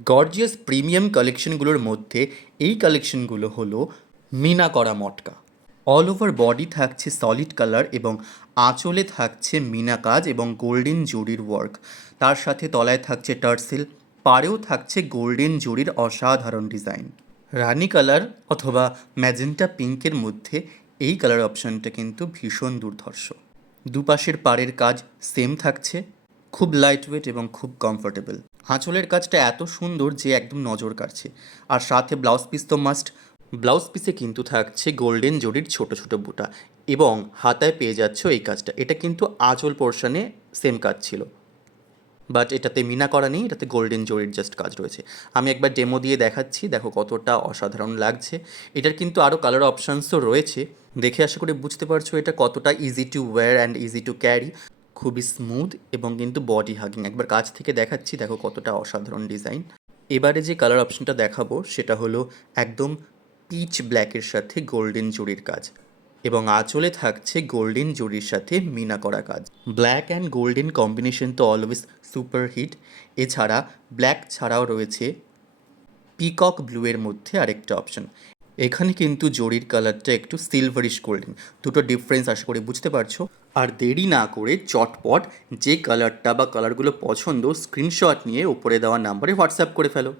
Gorgeous premium কালেকশনগুলোর মধ্যে এই কালেকশনগুলো হলো মিনা করা মটকা। অল ওভার বডি থাকছে সলিড কালার এবং আঁচলে থাকছে মিনা কাজ এবং গোল্ডেন জরির ওয়ার্ক। তার সাথে তলায় থাকছে টার্সেল, পাড়েও থাকছে গোল্ডেন জরির অসাধারণ ডিজাইন। রানি কালার অথবা ম্যাজেন্টা পিঙ্কের মধ্যে এই কালার অপশানটা কিন্তু ভীষণ দুর্ধর্ষ। দুপাশের পাড়ের কাজ সেম থাকছে, খুব লাইট ওয়েট এবং খুব কমফোর্টেবল। আঁচলের কাজটা এত সুন্দর যে একদম নজর কাড়ছে। আর সাথে ব্লাউজ পিস তো মাস্ট। ব্লাউজ পিসে কিন্তু থাকছে গোল্ডেন জরির ছোট ছোট বুটা এবং হাতায় পেয়ে যাচ্ছ এই কাজটা। এটা কিন্তু আঁচল পোর্শনে সেম কাজ ছিল, বাট এটাতে মিনা করা নেই, এটাতে গোল্ডেন জরির জাস্ট কাজ রয়েছে। আমি একবার ডেমো দিয়ে দেখাচ্ছি, দেখো কতটা অসাধারণ লাগছে। এটার কিন্তু আরও কালার অপশানসও রয়েছে, দেখে আশা করি বুঝতে পারছো এটা কতটা easy to wire and easy to carry. খুবই স্মুথ এবং কিন্তু বডি হাগিং। একবার কাছ থেকে দেখাচ্ছি, দেখো কতটা অসাধারণ ডিজাইন। এবারে যে কালার অপশানটা দেখাবো সেটা হলো একদম পিচ ব্ল্যাকের সাথে গোল্ডেন জরির কাজ এবং আঁচলে থাকছে গোল্ডেন জরির সাথে মিনা করা কাজ। ব্ল্যাক অ্যান্ড গোল্ডেন কম্বিনেশন তো অলওয়েজ সুপার হিট। এছাড়া ব্ল্যাক ছাড়াও রয়েছে পিকক ব্লুয়ের মধ্যে আরেকটা অপশন। এখানে কিন্তু জরির কালারটা একটু সিলভারিশ গোল্ডেন, দুটো ডিফারেন্স আশা করি বুঝতে পারছো। আর দেরি না করে চটপট যে কালারটা বা কালারগুলো পছন্দ স্ক্রিনশট নিয়ে ওপরে দেওয়া নাম্বারে হোয়াটসঅ্যাপ করে ফেলো।